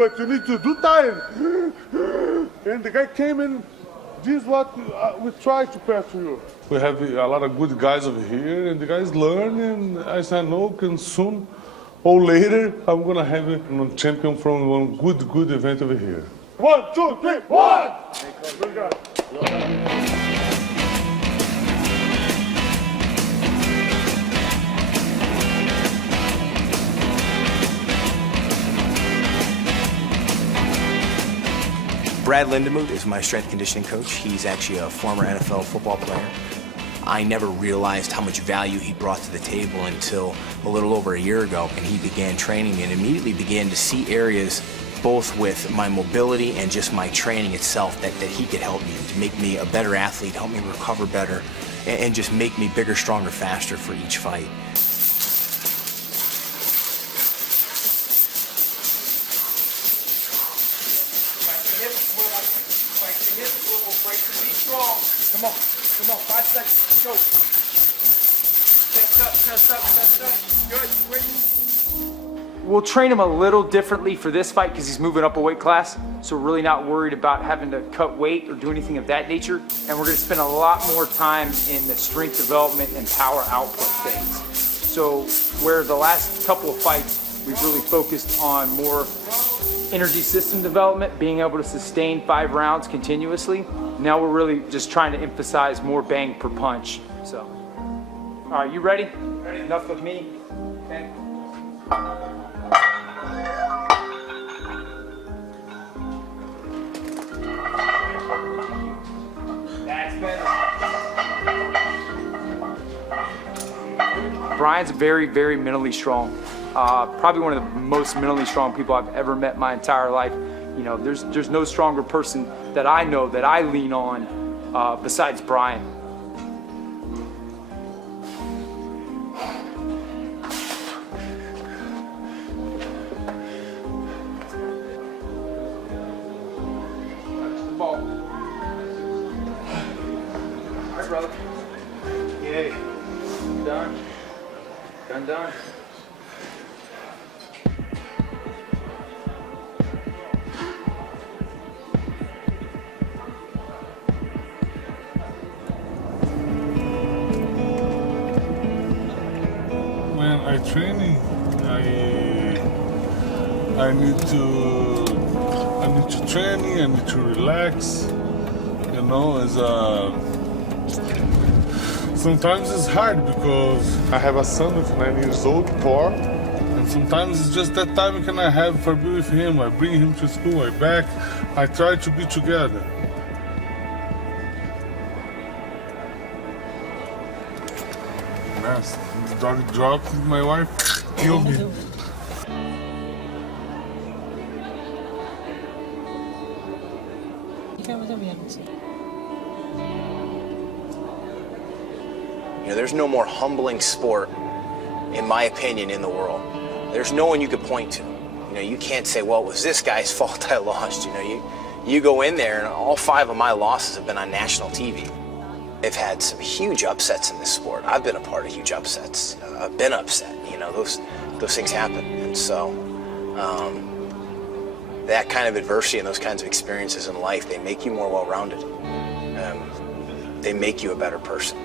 But you need to do time. And the guy came in. This is what we try to pass to you. We have a lot of good guys over here, and the guys learn. And as I know, can soon or later, I'm gonna have a champion from one good event over here. 1, 2, 3, 1! Brad Lindemoot is my strength conditioning coach. He's actually a former NFL football player. I never realized how much value he brought to the table until a little over a year ago, and he began training me and immediately began to see areas both with my mobility and just my training itself that he could help me to make me a better athlete, help me recover better, and just make me bigger, stronger, faster for each fight. Come on, 5 seconds, go. Chest up, good, quick. We'll train him a little differently for this fight because he's moving up a weight class, so we're really not worried about having to cut weight or do anything of that nature, and we're gonna spend a lot more time in the strength development and power output phase. So where the last couple of fights, we've really focused on more energy system development, being able to sustain 5 rounds continuously. Now we're really just trying to emphasize more bang per punch. So, all right, you ready? Ready? Enough with me. Okay. That's better. Brian's very, very mentally strong. Probably one of the most mentally strong people I've ever met my entire life. You know, there's no stronger person that I know that I lean on besides Brian. Touch the ball. All right, brother. Yay. Done. Done. I training. I need to training. I need to relax. You know, sometimes it's hard because I have a son with 9 years old, poor, and sometimes it's just that time can I have for be with him. I bring him to school. I back. I try to be together. Yes, the dog dropped. My wife killed me. You know, there's no more humbling sport, in my opinion, in the world. There's no one you could point to. You know, you can't say, well, it was this guy's fault I lost. You know, you go in there and all 5 of my losses have been on national TV. They've had some huge upsets in this sport. I've been a part of huge upsets. I've been upset, you know, those things happen. And so that kind of adversity and those kinds of experiences in life, they make you more well-rounded. They make you a better person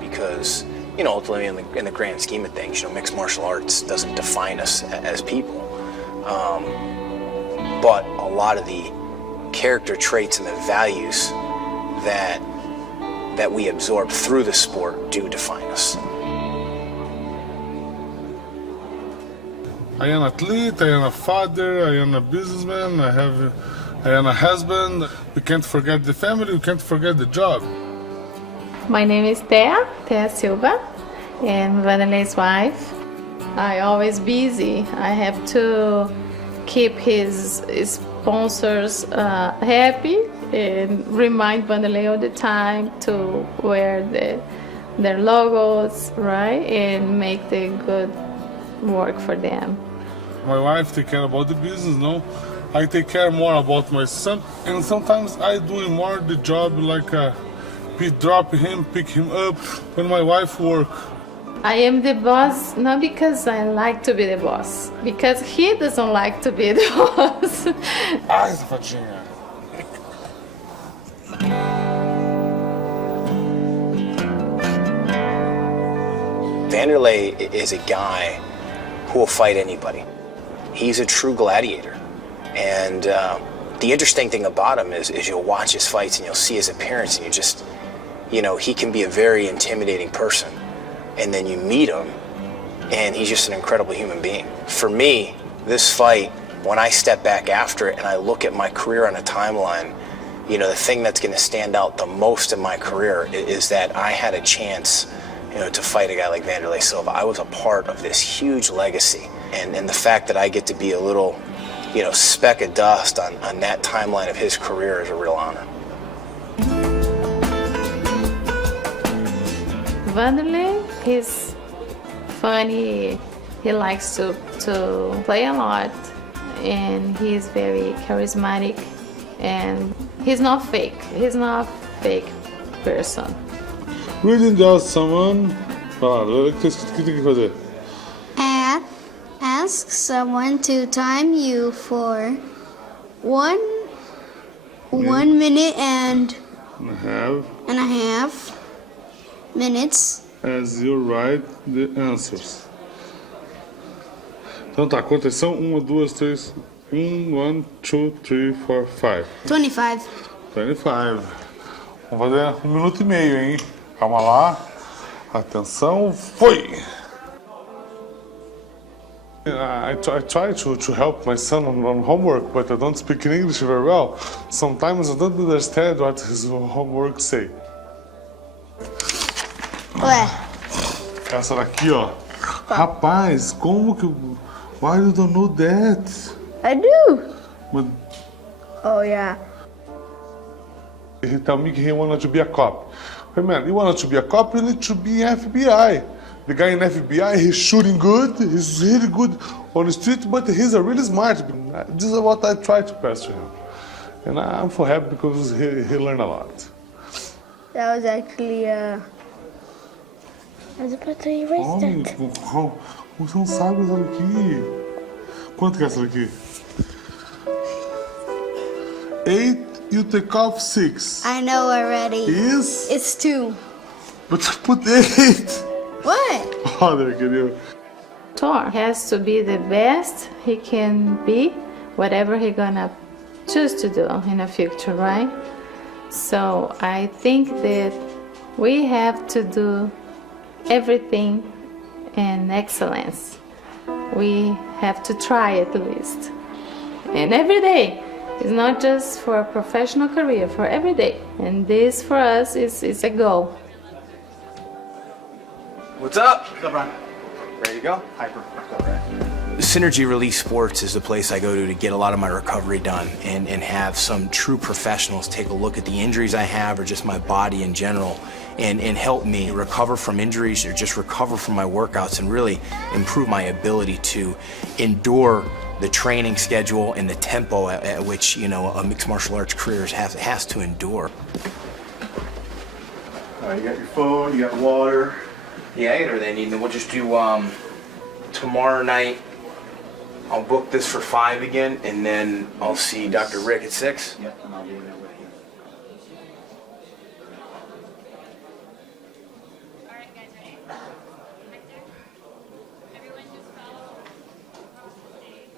because, you know, ultimately in the grand scheme of things, you know, mixed martial arts doesn't define us as people. But a lot of the character traits and the values that we absorb through the sport do define us. I am an athlete, I am a father, I am a businessman, I am a husband. We can't forget the family, we can't forget the job. My name is Thea Silva, and Wanderlei's wife. I always busy. I have to keep his sponsors happy and remind Wanderlei all the time to wear their logos, right, and make the good work for them. My wife take care about the business, no? I take care more about my son, and sometimes I do more the job like drop him, pick him up when my wife work. I am the boss not because I like to be the boss, because he doesn't like to be the boss. Ai, safadinha. Wanderlei is a guy who will fight anybody. He's a true gladiator. And the interesting thing about him is you'll watch his fights and you'll see his appearance and you just, he can be a very intimidating person. And then you meet him and he's just an incredible human being. For me, this fight, when I step back after it and I look at my career on a timeline, the thing that's going to stand out the most in my career is that I had a chance to fight a guy like Wanderlei Silva. I was a part of this huge legacy. And the fact that I get to be a little, speck of dust on that timeline of his career is a real honor. Wanderlei, he's funny, he likes to play a lot, and he's very charismatic, and he's not fake person. Reading just someone. O que tem que fazer? Ask someone to time you for 1 minute and And a half minutes as you write the answers. Então tá, quantas são? 1, 2, 3. 1, 2, 3, 4, 5. 25. 25. Vamos fazer 1 minuto e meio, hein? Calma lá. Atenção, foi! I try to help my son on homework, but I don't speak English very well. Sometimes I don't understand what his homework say. Ué, Essa daqui, ó. Rapaz, como que... Why you don't know that? I do. But Oh, yeah. he tell me he wanted to be a cop. Hey man, you wanted to be a cop, you need to be FBI. The guy in FBI, he's shooting good, he's really good on the street, but he's a really smart. This is what I try to pass to him. And I'm so happy because he learned a lot. That was actually, I was about to erase Homem, that. você não sabe essa daqui. Quanto que é essa daqui? 8, you take off 6. I know already. Is? It's 2. But put 8. What? Olha, querido. Thor has to be the best he can be, whatever he gonna choose to do in the future, right? So I think that we have to do everything in excellence. We have to try at least. And every day. It's not just for a professional career, for every day. And this for us is a goal. What's up? What's up, Ron? Ready to go? Hyper. Synergy Release Sports is the place I go to get a lot of my recovery done and have some true professionals take a look at the injuries I have or just my body in general and help me recover from injuries or just recover from my workouts and really improve my ability to endure the training schedule and the tempo at which, a mixed martial arts career has to endure. All right, you got your phone, you got water. Yeah, I get everything I need. Then we'll just do tomorrow night. I'll book this for 5 again, and then I'll see Dr. Rick at 6. Yep, and I'll be in there with you. All right, guys, ready? Hector, everyone just follow across the stage.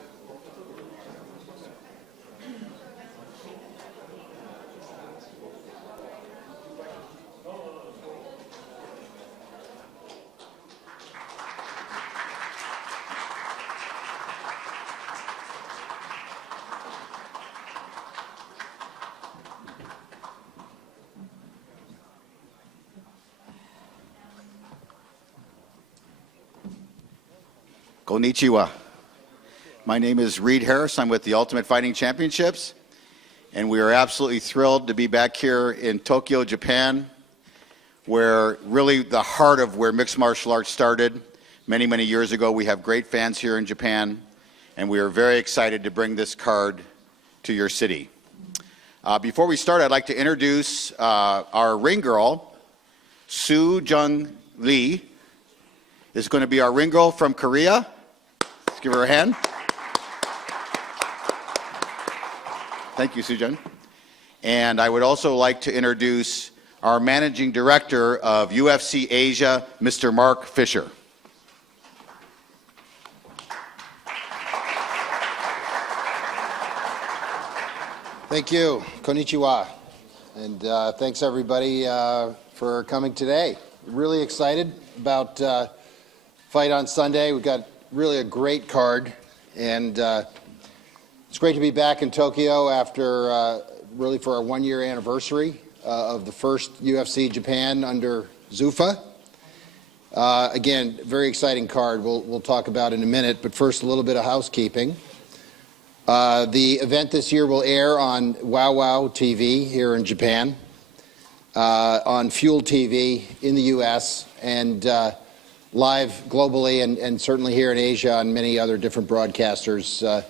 Konnichiwa. My name is Reed Harris. I'm with the Ultimate Fighting Championships, and we are absolutely thrilled to be back here in Tokyo, Japan, where really the heart of where mixed martial arts started many, many years ago. We have great fans here in Japan, and we are very excited to bring this card to your city. Before we start, I'd like to introduce our ring girl, Soo Jung Lee. is going to be our ring girl from Korea. Let's give her a hand. Thank you, Sujun. And I would also like to introduce our Managing Director of UFC Asia, Mr. Mark Fisher. Thank you. Konnichiwa. And thanks, everybody, for coming today. Really excited about fight on Sunday. We've got really a great card. And it's great to be back in Tokyo after really for our one-year anniversary of the first UFC Japan under Zuffa. Again, very exciting card we'll talk about in a minute, but first a little bit of housekeeping. The event this year will air on WOW TV here in Japan, on Fuel TV in the U.S., and live globally and certainly here in Asia on many other different broadcasters,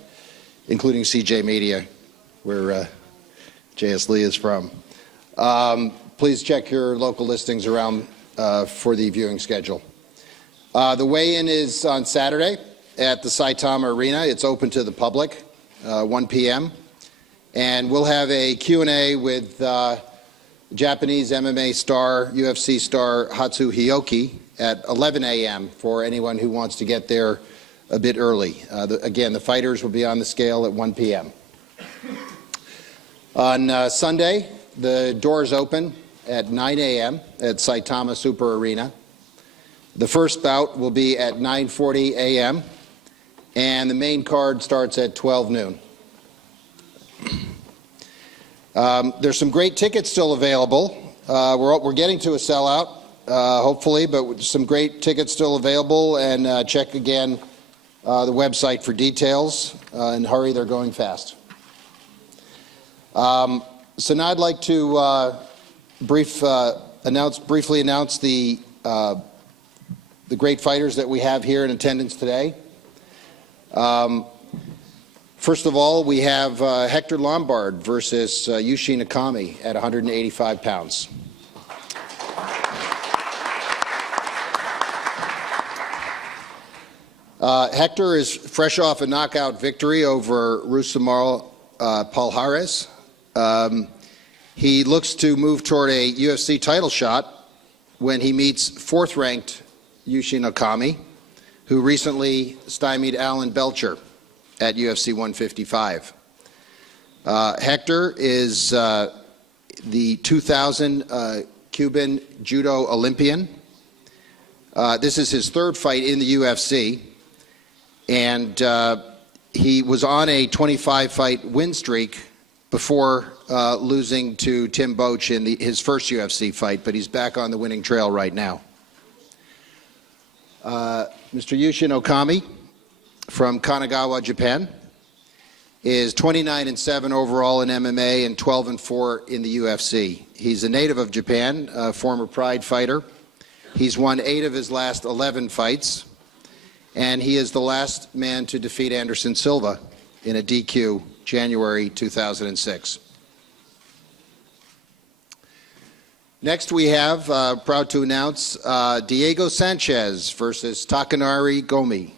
including CJ Media, where J.S. Lee is from. Please check your local listings around for the viewing schedule. The weigh-in is on Saturday at the Saitama Arena. It's open to the public. 1 p.m. And we'll have a Q&A with Japanese MMA star, UFC star Hatsu Hioki at 11 a.m. for anyone who wants to get there a bit early. Again, the fighters will be on the scale at 1 p.m. On Sunday, the doors open at 9 a.m. at Saitama Super Arena. The first bout will be at 9:40 a.m. and the main card starts at 12 noon. There's some great tickets still available. We're getting to a sellout, hopefully, but some great tickets still available, and check again the website for details, and hurry, they're going fast. So now I'd like to briefly announce the great fighters that we have here in attendance today. First of all, we have Hector Lombard versus Sheena Comi at 185 pounds. Hector is fresh off a knockout victory over Rusumar Palhares. He looks to move toward a UFC title shot when he meets fourth-ranked Sheena Comi, who recently stymied Alan Belcher at UFC 155. Hector is the 2000 Cuban Judo Olympian. This is his third fight in the UFC, and he was on a 25-fight win streak before losing to Tim Boetsch in his first UFC fight, but he's back on the winning trail right now. Mr. Yushin Okami from Kanagawa, Japan, is 29-7 overall in MMA and 12-4 in the UFC. He's a native of Japan, a former Pride fighter. He's won 8 of his last 11 fights, and he is the last man to defeat Anderson Silva in a DQ, January 2006. Next we have, proud to announce, Diego Sanchez versus Takanori Gomi.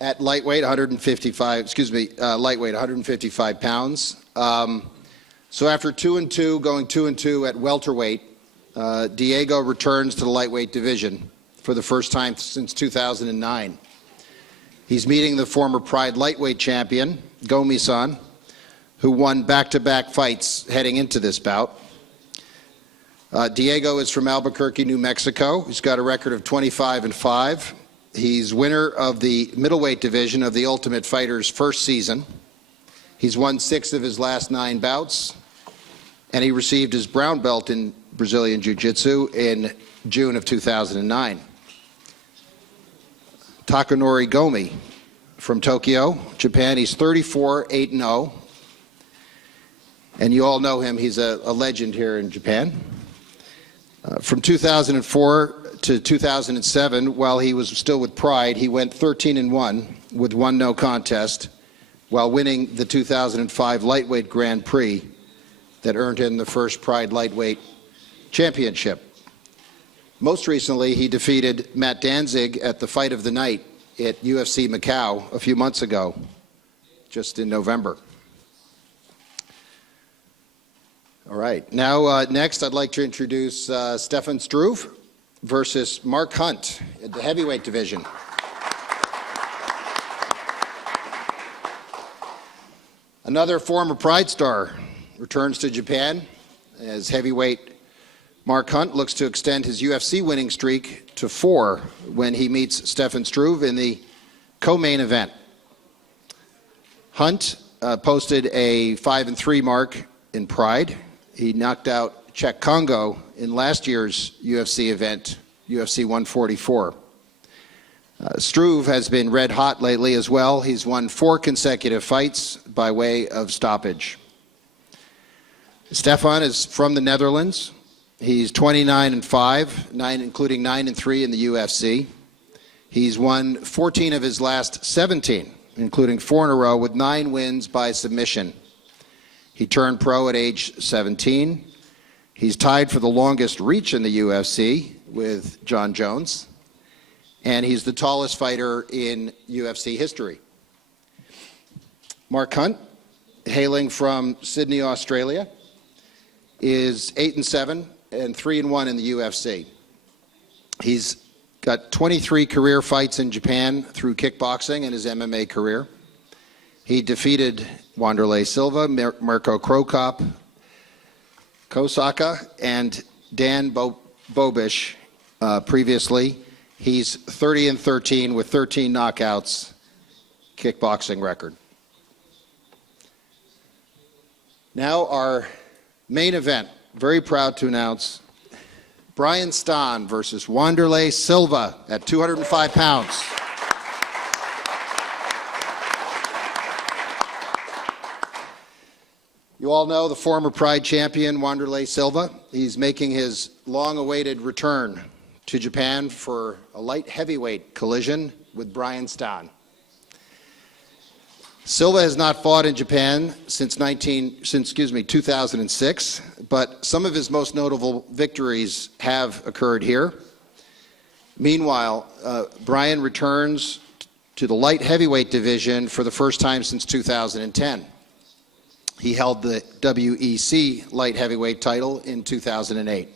At lightweight, 155 pounds. So after 2-2, going 2-2 at welterweight, Diego returns to the lightweight division for the first time since 2009. He's meeting the former Pride lightweight champion, Gomi-san, who won back-to-back fights heading into this bout. Diego is from Albuquerque, New Mexico. He's got a record of 25-5. He's winner of the middleweight division of the Ultimate Fighter's first season. He's won 6 of his last 9 bouts, and he received his brown belt in Brazilian Jiu-Jitsu in June of 2009. Takanori Gomi from Tokyo, Japan. He's 34-8-0, and you all know him. He's a legend here in Japan. From 2004 to 2007, while he was still with Pride, he went 13-1 with 1 no contest, while winning the 2005 lightweight Grand Prix that earned him the first Pride Lightweight Championship. Most recently, he defeated Matt Danzig at the Fight of the Night at UFC Macau a few months ago, just in November. All right, now next I'd like to introduce Stefan Struve versus Mark Hunt in the heavyweight division. Another former Pride star returns to Japan as heavyweight Mark Hunt looks to extend his UFC winning streak to 4 when he meets Stefan Struve in the co-main event. Hunt posted a 5-3 mark in Pride. He knocked out Czech Congo in last year's UFC event, UFC 144. Struve has been red hot lately as well. He's won 4 consecutive fights by way of stoppage. Stefan is from the Netherlands. He's 29-5, including 9-3 in the UFC. He's won 14 of his last 17, including 4 in a row, with 9 wins by submission. He turned pro at age 17. He's tied for the longest reach in the UFC with John Jones. And he's the tallest fighter in UFC history. Mark Hunt, hailing from Sydney, Australia, is 8-7 and 3-1 in the UFC. He's got 23 career fights in Japan through kickboxing in his MMA career. He defeated Wanderlei Silva, Mirko Krokop, Kosaka, and Dan Bobish previously. He's 30-13 with 13 knockouts, kickboxing record. Now our main event. Very proud to announce Bryanston versus Wanderlei Silva at 205 pounds. You all know the former Pride champion, Wanderlei Silva. He's making his long-awaited return to Japan for a light heavyweight collision with Bryanston. Silva has not fought in Japan since 2006, but some of his most notable victories have occurred here. Meanwhile, Bryan returns to the light heavyweight division for the first time since 2010. He held the WEC light heavyweight title in 2008.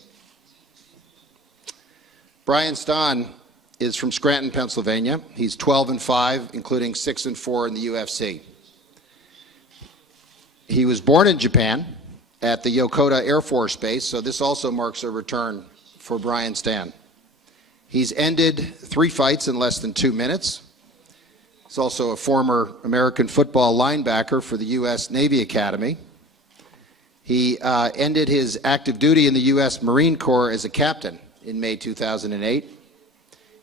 Bryanston is from Scranton, Pennsylvania. He's 12-5, including 6-4 in the UFC. He was born in Japan at the Yokota Air Force Base, so this also marks a return for Bryanston. He's ended 3 fights in less than 2 minutes. He's also a former American football linebacker for the U.S. Navy Academy. He ended his active duty in the U.S. Marine Corps as a captain in May 2008.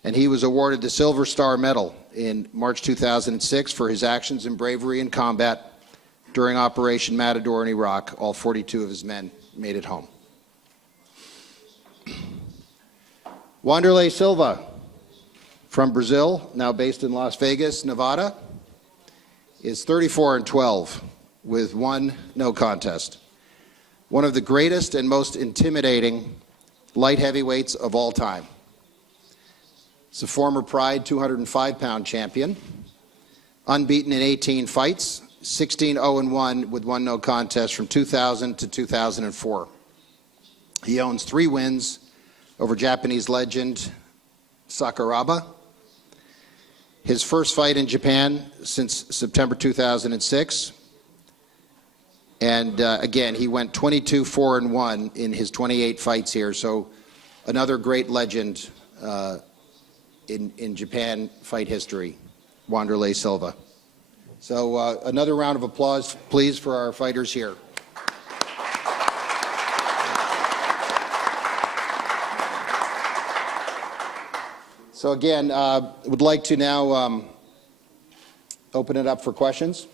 And he was awarded the Silver Star Medal in March 2006 for his actions and bravery in combat during Operation Matador in Iraq. All 42 of his men made it home. Wanderlei Silva, from Brazil, now based in Las Vegas, Nevada, is 34-12 with 1 no contest. One of the greatest and most intimidating light heavyweights of all time. He's a former Pride 205-pound champion, unbeaten in 18 fights, 16-0-1 with 1 no contest from 2000 to 2004. He owns 3 wins over Japanese legend Sakuraba. His first fight in Japan since September 2006. And again, he went 22-4-1 in his 28 fights here. So another great legend in Japan fight history, Wanderlei Silva. So another round of applause, please, for our fighters here. So again, would like to now open it up for questions.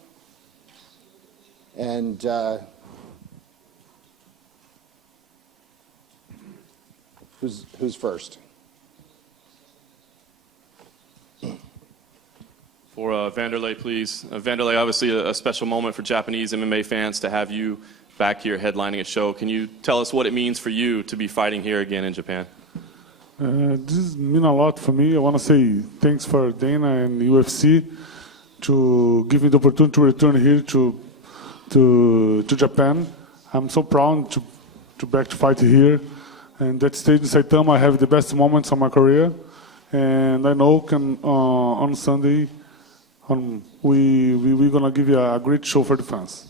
And who's first? For Wanderlei, please. Wanderlei, obviously a special moment for Japanese MMA fans to have you back here headlining a show. Can you tell us what it means for you to be fighting here again in Japan? This means a lot for me. I want to say thanks for Dana and UFC to give me the opportunity to return here to Japan. I'm so proud to back to fight here. And that stage in Saitama, I have the best moments of my career. And I know on Sunday, we're going to give you a great show for the fans.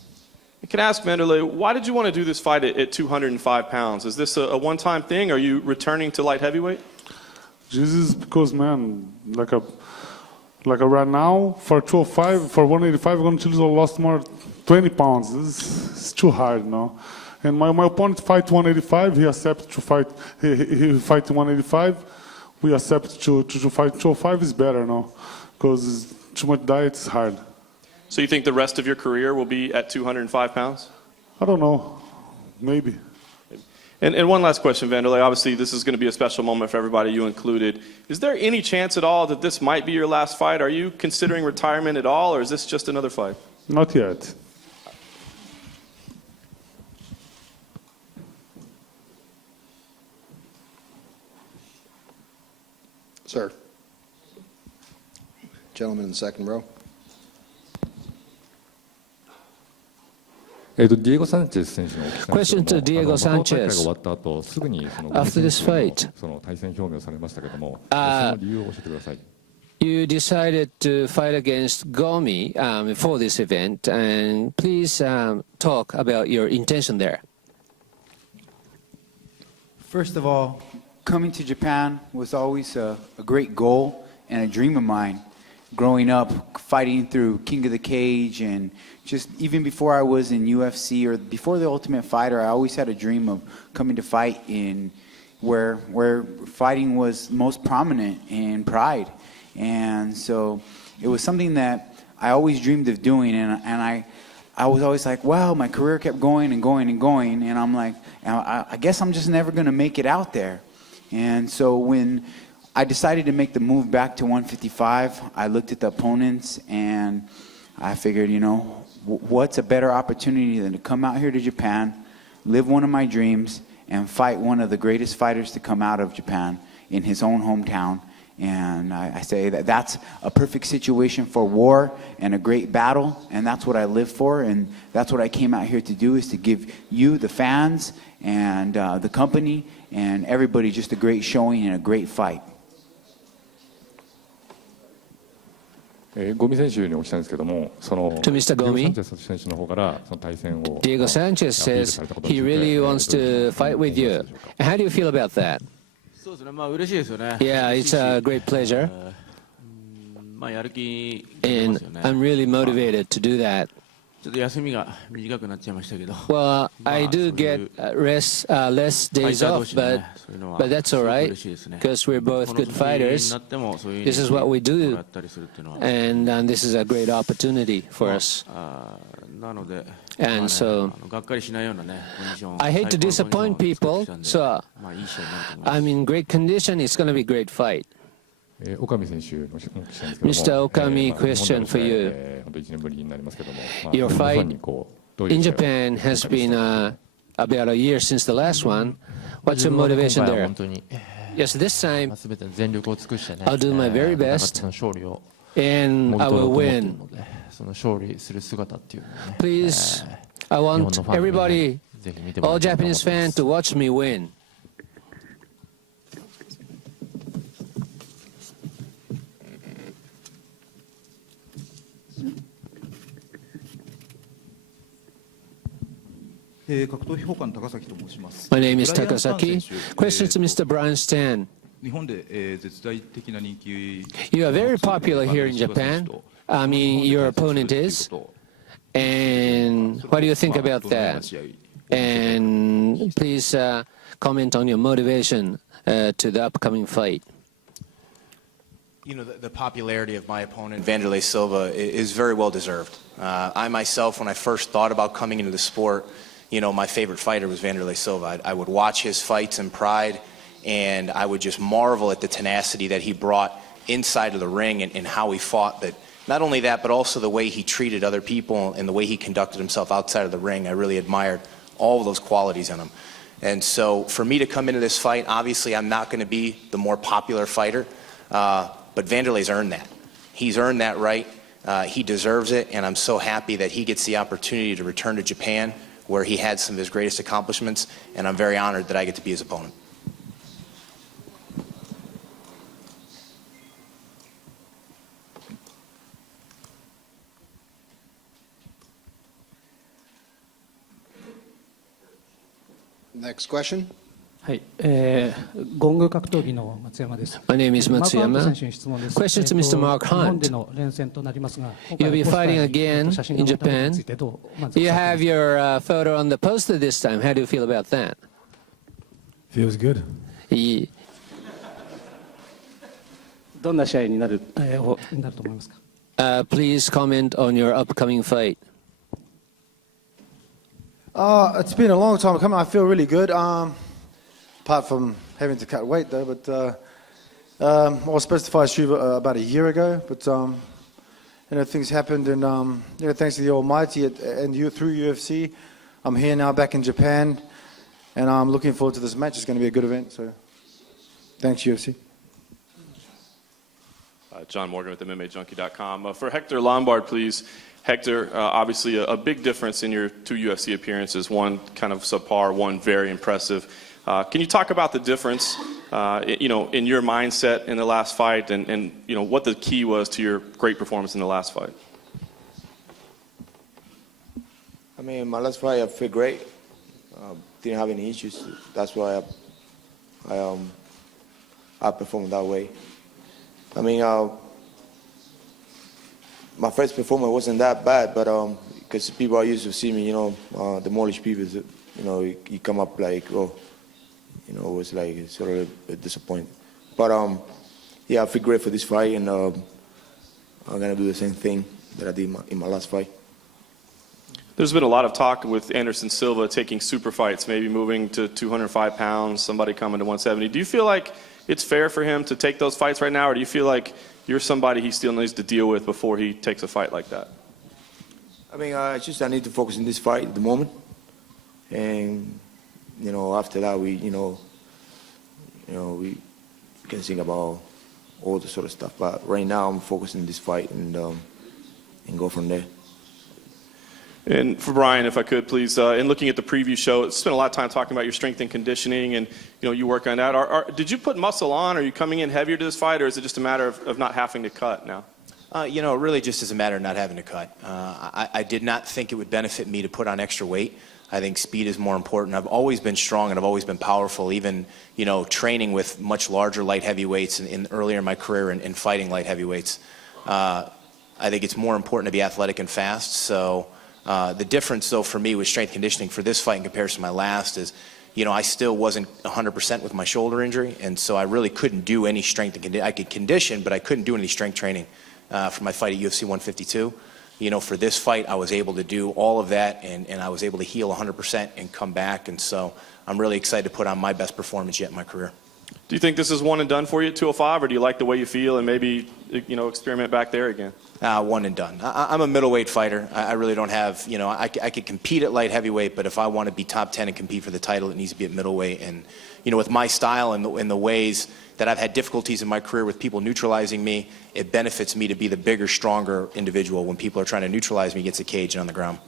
I can ask Wanderlei, why did you want to do this fight at 205 pounds? Is this a one-time thing? Are you returning to light heavyweight? This is because, man, like right now, for 205, for 185, I'm going to lost more 20 pounds. It's too hard, no? And my opponent fight 185. He accepted to fight. He fight 185. We accept to fight 205 is better, no? Because too much diet is hard. So you think the rest of your career will be at 205 pounds? I don't know. Maybe. And one last question, Wanderlei. Obviously, this is going to be a special moment for everybody, you included. Is there any chance at all that this might be your last fight? Are you considering retirement at all, or is this just another fight? Not yet. Sir. Gentleman in the second row. Question to Diego Sanchez. After this fight, you decided to fight against Comi for this event, and please talk about your intention there. First of all, coming to Japan was always a great goal and a dream of mine. Growing up, fighting through King of the Cage, and just even before I was in UFC or before the Ultimate Fighter, I always had a dream of coming to fight in where fighting was most prominent in Pride. And so it was something that I always dreamed of doing, and I was always like, wow, my career kept going and going and going, and I'm like, I guess I'm just never going to make it out there. And so when I decided to make the move back to 155, I looked at the opponents and I figured, you know, what's a better opportunity than to come out here to Japan, live one of my dreams, and fight one of the greatest fighters to come out of Japan in his own hometown. And I say that that's a perfect situation for war and a great battle, and that's what I live for, and that's what I came out here to do, is to give you, the fans, and the company, and everybody just a great showing and a great fight. To Mr. Comi, Diego Sanchez says he really wants to fight with you. How do you feel about that? Yeah, it's a great pleasure. And I'm really motivated to do that. Well, I do get less days off, but that's all right, because we're both good fighters. This is what we do, and this is a great opportunity for us. And so I hate to disappoint people, so I'm in great condition. It's going to be a great fight. Mr. Okami, question for you. Your fight in Japan has been about a year since the last one. What's your motivation there? Yes, this time I'll do my very best and I will win. Please, I want everybody, all Japanese fans, to watch me win. My name is Takasaki. Question to Mr. Bryanston. You are very popular here in Japan. I mean, your opponent is. And what do you think about that? And please comment on your motivation to the upcoming fight. You know, the popularity of my opponent, Wanderlei Silva, is very well deserved. I myself, when I first thought about coming into the sport, you know, my favorite fighter was Wanderlei Silva. I would watch his fights in Pride, and I would just marvel at the tenacity that he brought inside of the ring and how he fought. But not only that, but also the way he treated other people and the way he conducted himself outside of the ring. I really admired all of those qualities in him. And so for me to come into this fight, obviously I'm not going to be the more popular fighter, but Wanderlei's earned that. He's earned that right. He deserves it, and I'm so happy that he gets the opportunity to return to Japan, where he had some of his greatest accomplishments, and I'm very honored that I get to be his opponent. Next question. はい、ゴング格闘技の松山です。 My name is マーク・ハント Matsuyama. 選手に質問です。 Question to Mr. Mark 日本 Hunt. での連戦となりますが、 You'll be fighting again in Japan. You have your photo on the poster this time. How do you feel about that? Feels good. どんな試合になると思いますか。Please comment on your upcoming fight. It's been a long time coming. I feel really good. Apart from having to cut weight, though, but I was supposed to fight Struve about a year ago, but things happened, and thanks to the Almighty and through UFC, I'm here now, back in Japan, and I'm looking forward to this match. It's going to be a good event. So, thanks UFC. John Morgan with MMAJunkie.com. For Hector Lombard, please. Hector, obviously a big difference in your two UFC appearances. One kind of subpar, one very impressive. Can you talk about the difference, in your mindset in the last fight, and what the key was to your great performance in the last fight? I mean, my last fight I feel great. Didn't have any issues. That's why I performed that way. I mean, my first performance wasn't that bad, but because people are used to see me, demolish people, you come up like, oh. It was like sort of a disappointment. But yeah, I feel great for this fight, and I'm gonna do the same thing that I did in my last fight. There's been a lot of talk with Anderson Silva taking super fights, maybe moving to 205 pounds, somebody coming to 170. Do you feel like it's fair for him to take those fights right now, or do you feel like you're somebody he still needs to deal with before he takes a fight like that? I mean, I need to focus on this fight at the moment, and after that, we can think about all the sort of stuff. But right now, I'm focusing on this fight and go from there. And for Brian, if I could, please, in looking at the preview show, spent a lot of time talking about your strength and conditioning, and you work on that. Did you put muscle on? Are you coming in heavier to this fight, or is it just a matter of not having to cut now? Really just as a matter of not having to cut. I did not think it would benefit me to put on extra weight. I think speed is more important. I've always been strong and I've always been powerful, even, training with much larger light heavyweights earlier in my career and fighting light heavyweights. I think it's more important to be athletic and fast. So the difference, though, for me with strength conditioning for this fight in comparison to my last is, I still wasn't 100% with my shoulder injury, and so I really couldn't do any strength and condition. I could condition, but I couldn't do any strength training for my fight at UFC 152. For this fight, I was able to do all of that, and I was able to heal 100% and come back. And so I'm really excited to put on my best performance yet in my career. Do you think this is one and done for you at 205, or do you like the way you feel and maybe, experiment back there again? One and done. I'm a middleweight fighter. I really don't have, I could compete at light heavyweight, but if I want to be top 10 and compete for the title, it needs to be at middleweight. And, with my style and the ways that I've had difficulties in my career with people neutralizing me, it benefits me to be the bigger, stronger individual when people are trying to neutralize me against the cage and on the ground.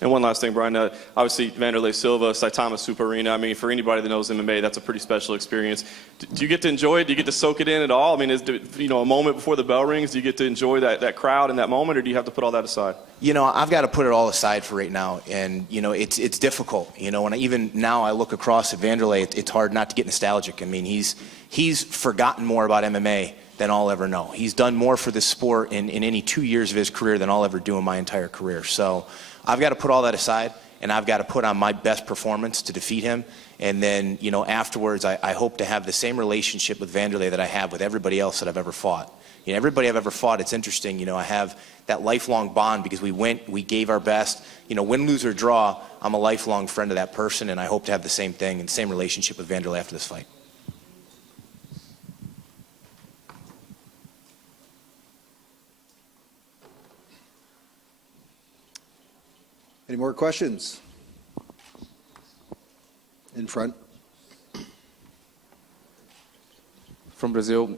And one last thing, Brian. Obviously, Wanderlei Silva, Saitama Super Arena. I mean, for anybody that knows MMA, that's a pretty special experience. Do you get to enjoy it? Do you get to soak it in at all? I mean, is a moment before the bell rings? Do you get to enjoy that crowd in that moment, or do you have to put all that aside? I've got to put it all aside for right now, and it's difficult. When even now I look across at Wanderlei, it's hard not to get nostalgic. I mean, he's forgotten more about MMA than I'll ever know. He's done more for this sport in any 2 years of his career than I'll ever do in my entire career. So I've got to put all that aside, and I've got to put on my best performance to defeat him. And then, afterwards, I hope to have the same relationship with Wanderlei that I have with everybody else that I've ever fought. Everybody I've ever fought, it's interesting. I have that lifelong bond because we went, we gave our best. Win, lose, or draw, I'm a lifelong friend of that person, and I hope to have the same thing and same relationship with Wanderlei after this fight. Any more questions? front. From Brazil,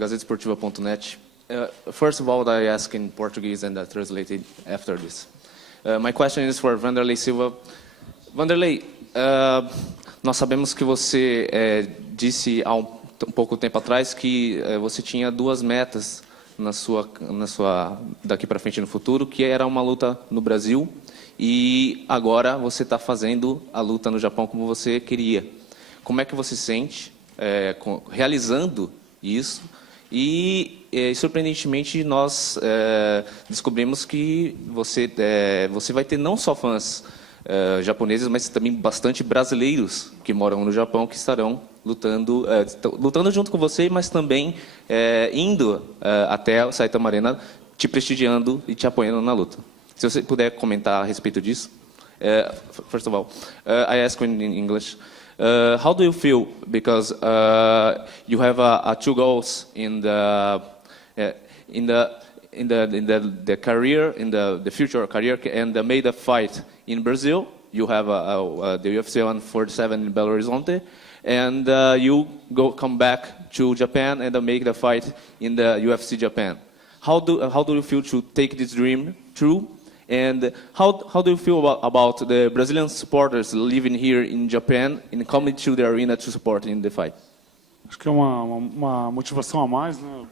gazetesportiva.net. First of all, I ask in Portuguese and I translate it after this. My question is for Wanderlei Silva. Wanderlei, nós sabemos que você disse há um pouco tempo atrás que você tinha duas metas na sua daqui para frente no futuro, que era uma luta no Brasil e agora você está fazendo a luta no Japão como você queria. Como é que você se sente realizando isso? E surpreendentemente nós descobrimos que você vai ter não só fãs japoneses, mas também bastante brasileiros que moram no Japão que estarão lutando junto com você, mas também indo até o Saitama Arena, te prestigiando e te apoiando na luta. Se você puder comentar a respeito disso. First of all, I ask in English. How do you feel? Because you have two goals in the career, in the future career, and made a fight in Brazil. You have the UFC 147 in Belo Horizonte, and you come back to Japan and make the fight in the UFC Japan. How do you feel to take this dream true? And how do you feel about the Brazilian supporters living here in Japan and coming to the arena to support in the fight? Acho que é uma motivação a mais, né?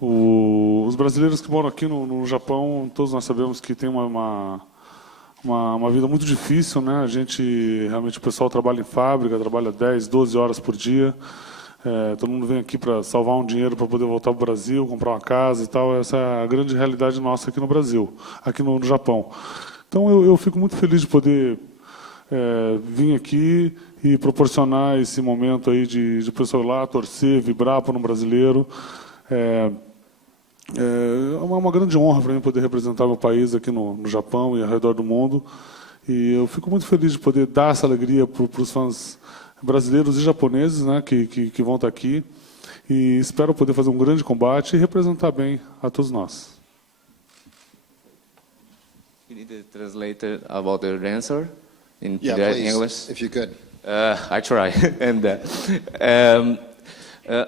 Os brasileiros que moram aqui no Japão, todos nós sabemos que tem uma vida muito difícil, né? Realmente o pessoal trabalha em fábrica, trabalha 10, 12 horas por dia. Todo mundo vem aqui para salvar um dinheiro para poder voltar para o Brasil, comprar uma casa e tal. Essa é a grande realidade nossa aqui no Brasil, aqui no Japão. Então eu fico muito feliz de poder vir aqui e proporcionar esse momento aí de pessoal ir lá, torcer, vibrar para um brasileiro. É uma grande honra para mim poder representar meu país aqui no Japão e ao redor do mundo. E eu fico muito feliz de poder dar essa alegria para os fãs brasileiros e japoneses, né, que vão estar aqui, e espero poder fazer um grande combate e representar bem a todos nós. You need to translate about the answer in please, English. If you could. I try, and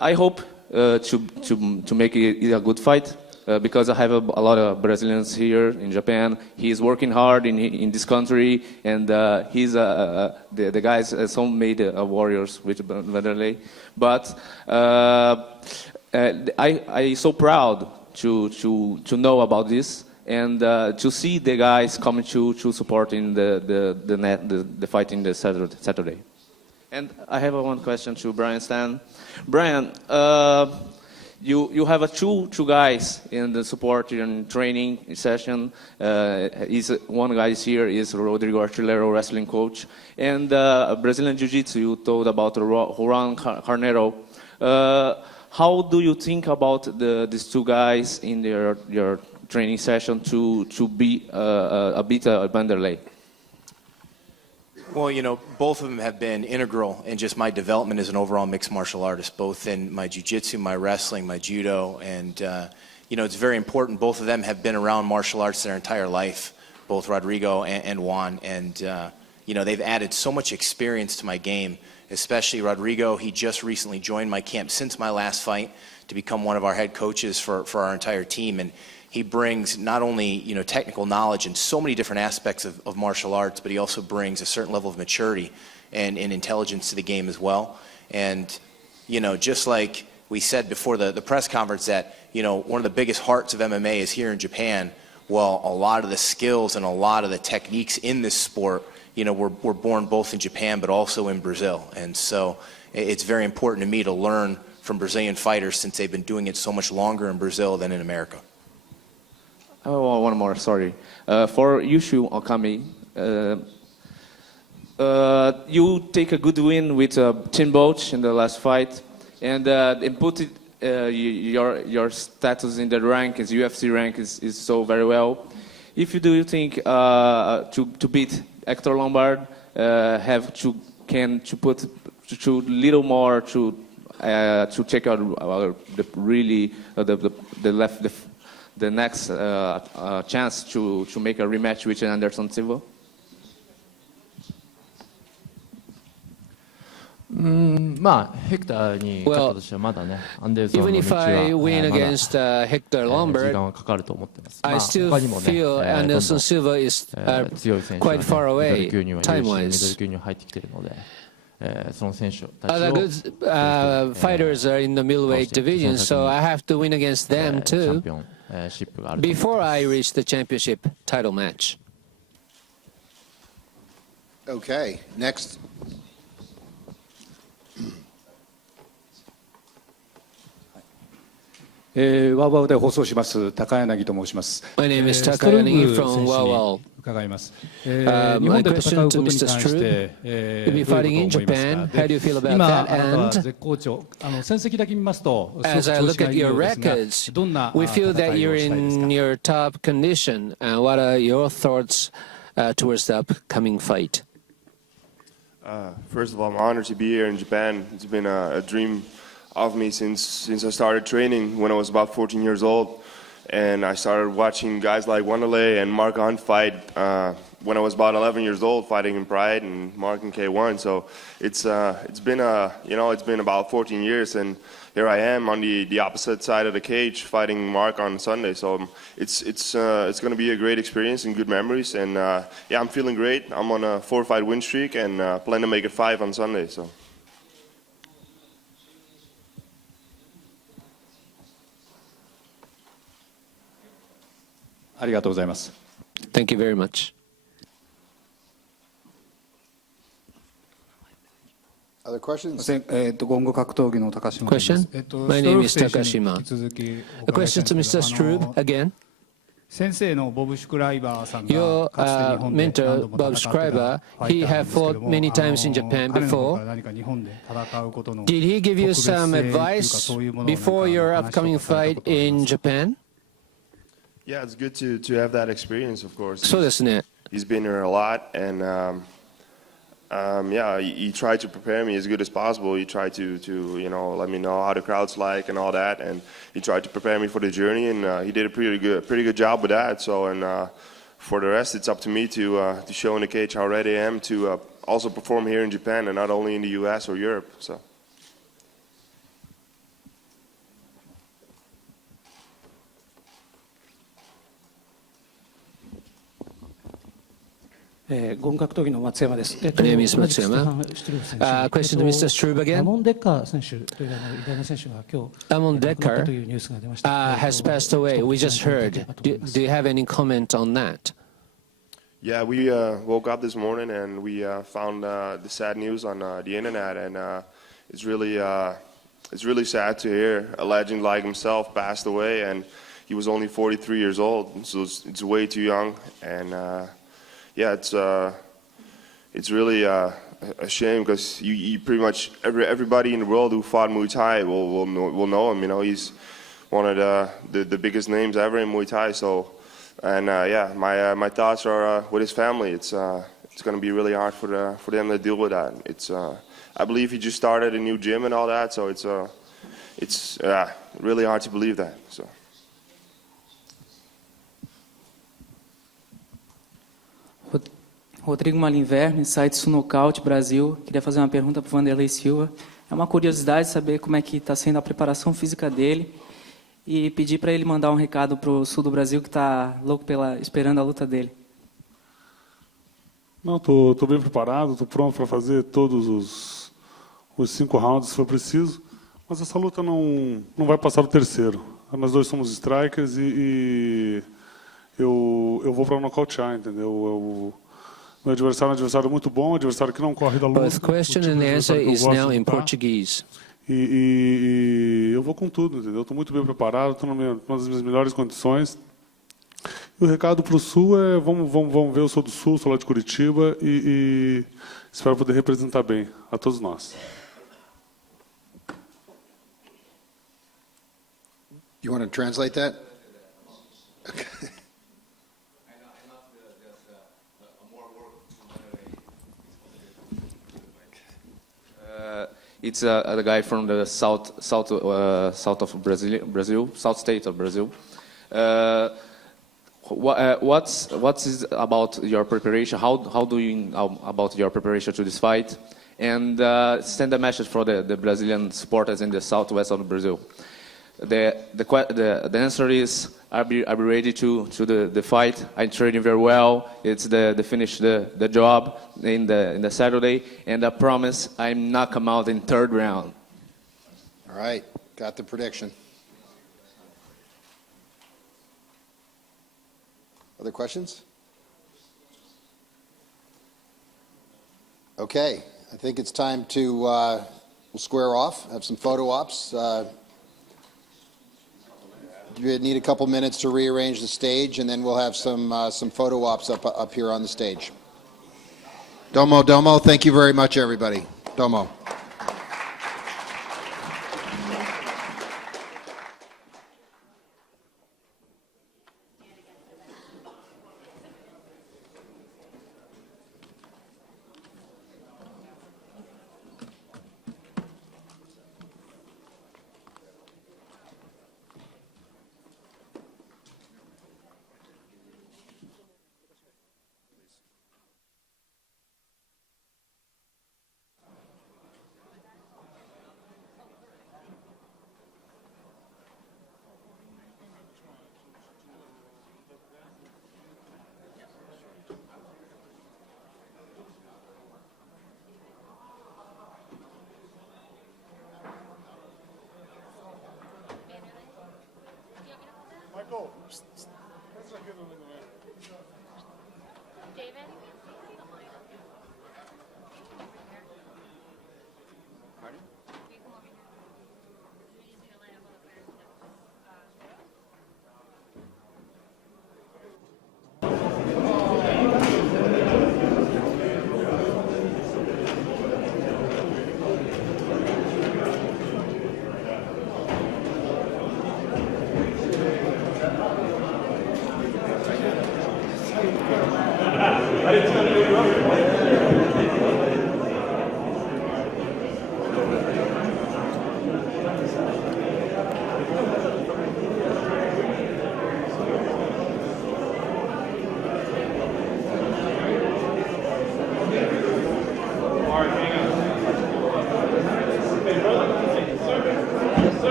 I hope to make it a good fight. Because I have a lot of Brazilians here in Japan. He's working hard in this country, and he's the guys. Some made warriors with Wanderlei, but I so proud to know about this and to see the guys coming to support in the fight in the Saturday. And I have one question to Bryanston. Brian. You have two guys in the support and training session. One guy here is Rodrigo Artilero, wrestling coach, and Brazilian Jiu-Jitsu. You told about Juan Carneiro. How do you think about these two guys in your training session to be a bit Wanderlei? Well, you know, both of them have been integral in just my development as an overall mixed martial artist, both in my jiu-jitsu, my wrestling, my judo, and, you know, it's very important. Both of them have been around martial arts their entire life, both Rodrigo and Juan, and, you know, they've added so much experience to my game, especially Rodrigo. He just recently joined my camp since my last fight to become one of our head coaches for our entire team, and he brings not only, you know, technical knowledge in so many different aspects of martial arts, but he also brings a certain level of maturity and intelligence to the game as well. And, you know, just like we said before the press conference that, you know, one of the biggest hearts of MMA is here in Japan. Well, a lot of the skills and a lot of the techniques in this sport, you know, were born both in Japan but also in Brazil. And so it's very important to me to learn from Brazilian fighters since they've been doing it so much longer in Brazil than in America. Oh, one more, sorry. For Yushu Okami, you take a good win with Tim Boach in the last fight, and put your status in the rankings, UFC rankings, is so very well. If you do you think to beat Hector Lombard, have to put to little more to check out the next chance to make a rematch with Anderson Silva? まあヘクターに勝ったとしてはまだねアンデルソンの Even 道 if は I ま win だ against Hector 時 Lombard, 間はかかると思ってます。 I まあ still 他にもね feel どんど Anderson ん Silva is 強い選手が quite ね far ミド away ル級にもいるしミドル time-wise. 級に入ってきてるので、その選手たち Other を good fighters are in the middleweight division, so I have to win against them チャン too ピオンシップがあると思います。 before I reach the championship title match. Okay, next. WOW で放送します高柳と申します。 My name is スト Takayagi ルーブ from 選手に WOW. 伺います。日 My 本で question 戦う to ことに Mr. 関して Struve. You'll be どう fighting いう in ことを思います Japan. か。 How do you feel about 今 that? あなたは And 絶好調。戦績だけ見ますとすごく as I 調子 look が at いいよ your うですが、 records, どんな we 戦い feel を that したい you're ですか。 in your top condition. What are your thoughts towards the upcoming fight? First of all, I'm honored to be here in Japan. It's been a dream of me since I started training when I was about 14 years old. And I started watching guys like Wanderlei and Mark Hunt fight when I was about 11 years old, fighting in Pride and Mark in K1. So it's been about 14 years, and here I am on the opposite side of the cage fighting Mark on Sunday. So it's going to be a great experience and good memories. And yeah, I'm feeling great. I'm on a 4-fight win streak and plan to make it 5 on Sunday. So. ありがとうございます。 Thank you very much. Other questions? 言語格闘技の高島です。 Question? My name is Takashima. A question to Mr. Struve again. 先生のボブ・シュクライバーさんが Your かつて日本で何 mentor 度も Bob 戦ってた Scriber, ファイ he ターなん have ですけど fought も、 many times in Japan 彼の方 before. から何か日本で戦うことの Did he give you 特別性 some というか advice そういうものを before your 何か upcoming 話したこと fight in Japan? Yeah, it's good to have that experience, of course. そうですね。 He's been here a lot, and yeah, he tried to prepare me as good as possible. He tried to let me know how the crowd's like and all that, and he tried to prepare me for the journey, and he did a pretty good job with that. So, and for the rest, it's up to me to show in the cage how ready I am to also perform here in Japan and not only in the U.S. or Europe. So. 言語格闘技の松山です。 My name is Matsuyama. Question to Mr. Struve ラ again. モン・デッカー選手という偉大な選手が今日 Lamon 亡くなったと Decker いうニュースが出ました。 has passed away. We just heard. Do you have any comment on that? Yeah, we woke up this morning and we found the sad news on the internet, and it's really sad to hear a legend like himself passed away, and he was only 43 years old, so it's way too young, and yeah, it's really a shame because you pretty much everybody in the world who fought Muay Thai will know him. You know, he's one of the biggest names ever in Muay Thai. So, and yeah, my thoughts are with his family. It's going to be really hard for them to deal with that. I believe he just started a new gym and all that, so it's really hard to believe that. So. Rodrigo Malinverne, site Sunocaute Brasil. Queria fazer uma pergunta para o Wanderlei Silva. É uma curiosidade saber como é que está sendo a preparação física dele e pedir para ele mandar um recado para o sul do Brasil que está louco esperando a luta dele. Não, tô bem preparado, tô pronto para fazer todos os 5 rounds se for preciso, mas essa luta não vai passar do terceiro. Nós dois somos strikers e eu vou para nocautear, entendeu? Meu adversário é um adversário muito bom, um adversário que não corre da luta. Both question and answer is now in Portuguese. E eu vou com tudo, entendeu? Estou muito bem preparado, estou nas minhas melhores condições. E o recado para o Sul é, vamos ver, eu sou do Sul, sou lá de Curitiba e espero poder representar bem a todos nós. You want to translate that? Okay. It's a guy from the south of Brazil, south state of Brazil. What's about your preparation? How do you about your preparation to this fight? and send a message for the Brazilian supporters in the southwest of Brazil. The answer is, I'll be ready to the fight. I'm training very well. It's the finish the job in the Saturday, and I promise I'm knock him out in third round. All right, got the prediction. Other questions? Okay, I think it's time to we'll square off, have some photo ops. You need a couple minutes to rearrange the stage, and then we'll have some photo ops up here on the stage. Domo, domo. Thank you very much, everybody. Domo. Michael, let's not get in the way. David? Pardon?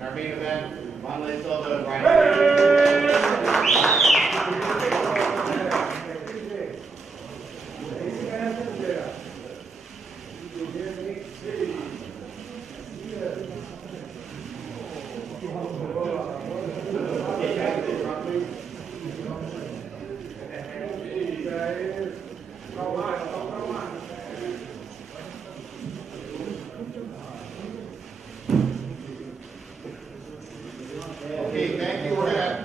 Our main event, Wanderlei Silva and Bryanston. Okay, thank you. We're going to